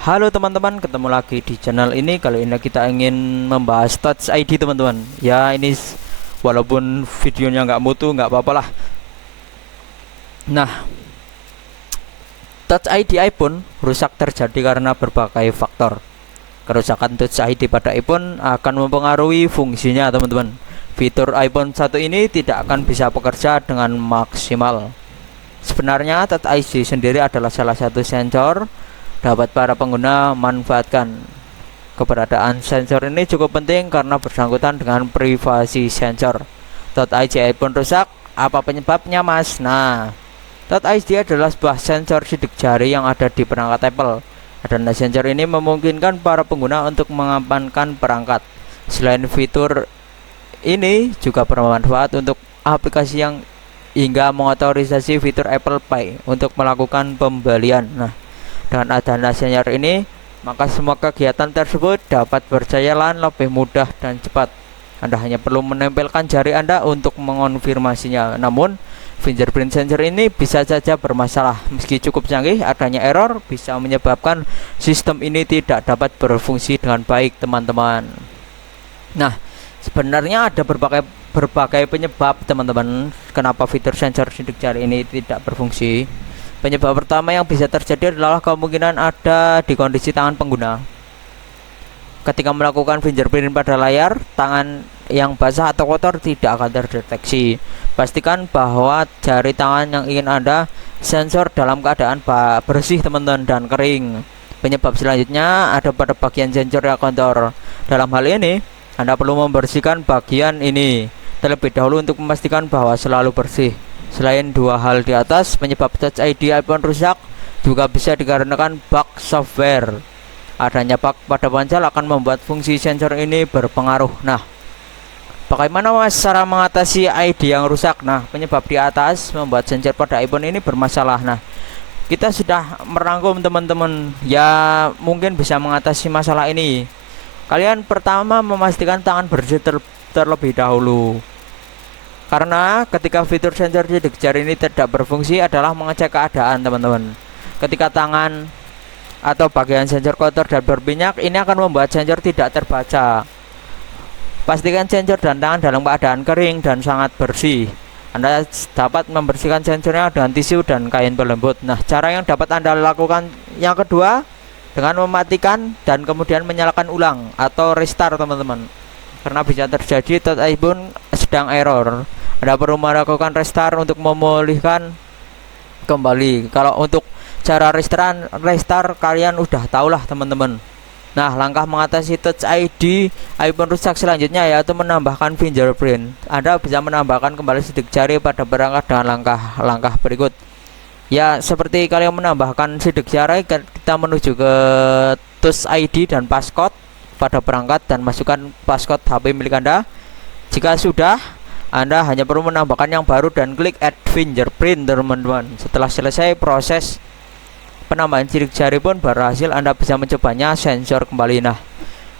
Halo teman-teman, ketemu lagi di channel ini. Kali ini kita ingin membahas Touch ID teman-teman. Ya ini walaupun videonya nggak mutu, nggak apa-apalah. Nah, Touch ID iPhone rusak terjadi karena berbagai faktor. Kerusakan Touch ID pada iPhone akan mempengaruhi fungsinya teman-teman. Fitur iPhone 1 ini tidak akan bisa bekerja dengan maksimal. Sebenarnya Touch ID sendiri adalah salah satu sensor dapat para pengguna manfaatkan. Keberadaan sensor ini cukup penting karena bersangkutan dengan privasi sensor. Touch ID iPhone rusak, apa penyebabnya mas? Nah, Touch ID adalah sebuah sensor sidik jari yang ada di perangkat Apple. Adanya sensor ini memungkinkan para pengguna untuk mengamankan perangkat. Selain fitur ini juga bermanfaat untuk aplikasi yang hingga mengotorisasi fitur Apple Pay untuk melakukan pembelian. Nah, dengan adanya sensor ini, maka semua kegiatan tersebut dapat berjalan lebih mudah dan cepat. Anda hanya perlu menempelkan jari Anda untuk mengonfirmasinya. Namun, fingerprint sensor ini bisa saja bermasalah. Meski cukup canggih, adanya error bisa menyebabkan sistem ini tidak dapat berfungsi dengan baik, teman-teman. Nah, sebenarnya ada berbagai penyebab, teman-teman, kenapa fitur sensor sidik jari ini tidak berfungsi. Penyebab pertama yang bisa terjadi adalah kemungkinan ada di kondisi tangan pengguna. Ketika melakukan fingerprint pada layar, tangan yang basah atau kotor tidak akan terdeteksi. Pastikan bahwa jari tangan yang ingin Anda sensor dalam keadaan bersih teman-teman dan kering. Penyebab selanjutnya ada pada bagian sensor yang kotor. Dalam hal ini, Anda perlu membersihkan bagian ini terlebih dahulu untuk memastikan bahwa selalu bersih. Selain dua hal di atas, penyebab Touch ID iPhone rusak juga bisa dikarenakan bug software. Adanya bug pada ponsel akan membuat fungsi sensor ini berpengaruh. Nah, bagaimana mas cara mengatasi ID yang rusak? Nah, penyebab di atas membuat sensor pada iPhone ini bermasalah. Nah, kita sudah merangkum teman-teman ya mungkin bisa mengatasi masalah ini. Kalian pertama memastikan tangan bersih terlebih dahulu. Karena ketika fitur sensor sidik jari ini tidak berfungsi adalah mengecek keadaan teman-teman. Ketika tangan atau bagian sensor kotor dan berminyak, ini akan membuat sensor tidak terbaca. Pastikan sensor dan tangan dalam keadaan kering dan sangat bersih. Anda dapat membersihkan sensornya dengan tisu dan kain pelembut. Nah, cara yang dapat Anda lakukan yang kedua dengan mematikan dan kemudian menyalakan ulang atau restart teman-teman. Karena bisa terjadi Touch iPhone sedang error. Anda perlu melakukan restart untuk memulihkan kembali. Kalau untuk cara restart kalian udah tahulah teman-teman. Nah, langkah mengatasi Touch ID iPhone rusak selanjutnya yaitu menambahkan fingerprint. Anda bisa menambahkan kembali sidik jari pada perangkat dengan langkah-langkah berikut. Ya, seperti kalian menambahkan sidik jari, kita menuju ke Touch ID dan passcode pada perangkat dan masukkan passcode HP milik Anda. Jika sudah, Anda hanya perlu menambahkan yang baru dan klik add fingerprint teman-teman. Setelah selesai proses penambahan sidik jari pun berhasil, Anda bisa mencobanya sensor kembali. Nah,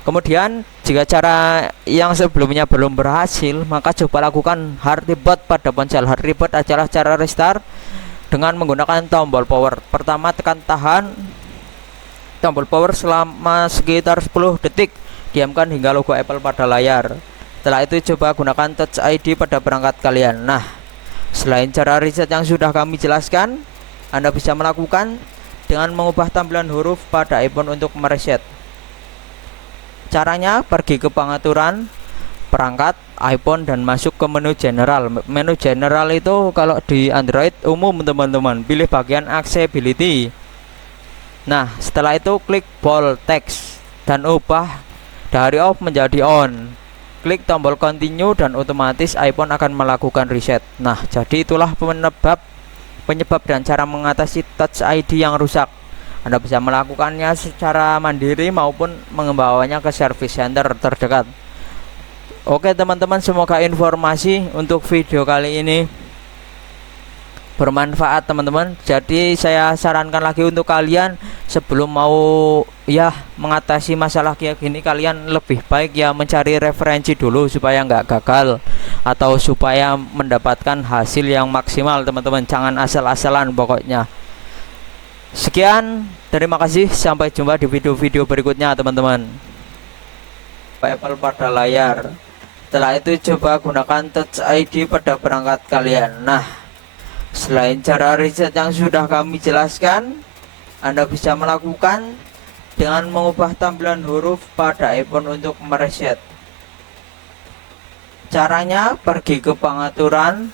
kemudian jika cara yang sebelumnya belum berhasil, maka coba lakukan hard reboot pada ponsel. Hard reboot adalah cara restart dengan menggunakan tombol power. Pertama, tekan tahan tombol power selama sekitar 10 detik. Diamkan hingga logo Apple pada layar. Setelah itu coba gunakan Touch ID pada perangkat kalian. Nah, selain cara reset yang sudah kami jelaskan, Anda bisa melakukan dengan mengubah tampilan huruf pada iPhone untuk mereset. Caranya, pergi ke pengaturan perangkat iPhone dan masuk ke menu general. Menu general itu kalau di Android umum teman-teman. Pilih bagian accessibility. Nah, setelah itu klik bold text dan ubah dari off menjadi on. Klik tombol continue dan otomatis iPhone akan melakukan reset. Nah, jadi itulah penyebab dan cara mengatasi Touch ID yang rusak. Anda bisa melakukannya secara mandiri maupun mengembawanya ke service center terdekat. Oke teman-teman, semoga informasi untuk video kali ini bermanfaat teman-teman. Jadi saya sarankan lagi untuk kalian sebelum mau ya mengatasi masalah kayak gini, kalian lebih baik ya mencari referensi dulu supaya nggak gagal atau supaya mendapatkan hasil yang maksimal teman-teman. Jangan asal-asalan pokoknya. Sekian, terima kasih, sampai jumpa di video-video berikutnya teman-teman. Apple pada layar. Setelah itu coba gunakan Touch ID pada perangkat kalian. Nah, selain cara reset yang sudah kami jelaskan, Anda bisa melakukan dengan mengubah tampilan huruf pada iPhone untuk mereset. Caranya, pergi ke pengaturan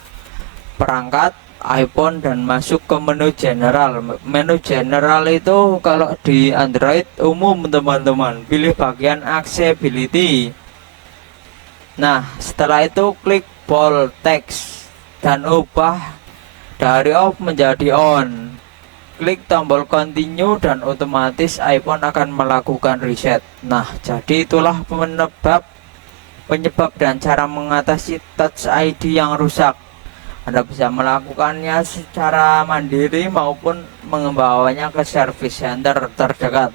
perangkat iPhone dan masuk ke menu general. Menu general itu kalau di Android umum teman-teman, pilih bagian accessibility. Nah, setelah itu klik bold text dan ubah dari off menjadi on. Klik tombol continue dan otomatis iPhone akan melakukan reset. Nah, jadi itulah penyebab dan cara mengatasi Touch ID yang rusak. Anda bisa melakukannya secara mandiri maupun mengembawanya ke service center terdekat.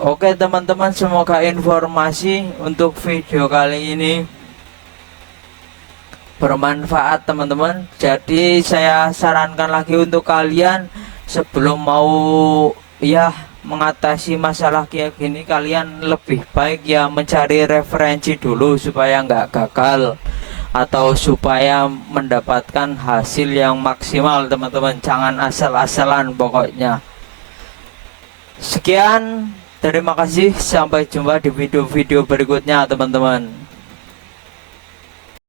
Oke teman-teman, semoga informasi untuk video kali ini bermanfaat teman-teman. Jadi saya sarankan lagi untuk kalian, sebelum mau mengatasi masalah kayak gini, kalian lebih baik mencari referensi dulu supaya nggak gagal atau supaya mendapatkan hasil yang maksimal teman-teman. Jangan asal-asalan pokoknya. Sekian, terima kasih, sampai jumpa di video-video berikutnya teman-teman.